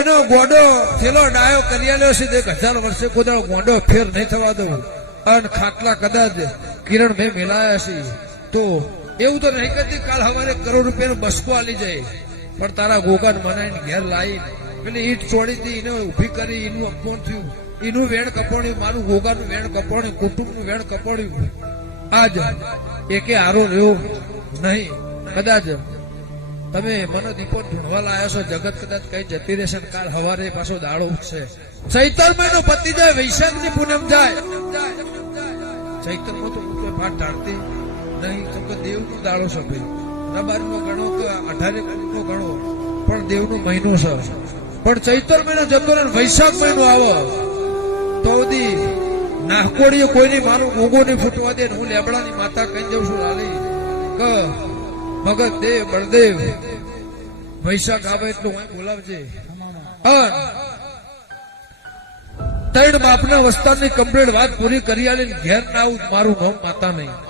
કોઈનો ગોડો થેલો ડાયો કરી આલ્યો છે 1000 વર્ષે કોઈ ગોડો ફેર નહીં થવા દઉં અને ખાટલા કદાચ કિરણ ભાઈ મેલાયા છે તો એવું તો નહીં કરતી કાલ સવારે કરોડ રૂપિયાનો બસકો આલી જાય પણ તારા ગોગાન મનાઈને ઘેર લાવી પેલી ઈટ છોડી હતી એને ઉભી કરી એનું અપમાન થયું એનું વેણ કપાણ્યું મારું ગોગાનું વેણ કપાણ્યું કુટુંબનું વેણ કપાણ્યું આજ એકે આરો રહ્યો નહીં કદાચ તમે મને દીપો ઢૂંઢવા લાયા છો જગત કદાચ કઈ જતી રહેશે કાલ સવારે પાછો દાડો ઉઠશે ચૈતર મહિનો પતી જાય વૈશાખ ની પૂનમ જાય ચૈતર માં તો કોઈ ભાત ઢાળતી નહીં તો કે દેવ નો દાડો છે ભાઈ રબાર નો ગણો કે 18 નો ગણો પણ દેવ નો મહિનો છે પણ ચૈતર મહિનો જતો રહે વૈશાખ મહિનો આવો તો દી નાકોડીએ કોઈની મારું ગોગો નહીં ફૂટવા દે હું લેબડાની માતા કહી દઉં છું લાલી કે ભગત દેવ બળદેવ વૈશાખ આવે એટલું હું બોલાવજે ત્રણ બાપના વસ્તારની કમ્પ્લીટ વાત પૂરી કરી આલે ઘેર ના આવું મારું નામ માતા નહીં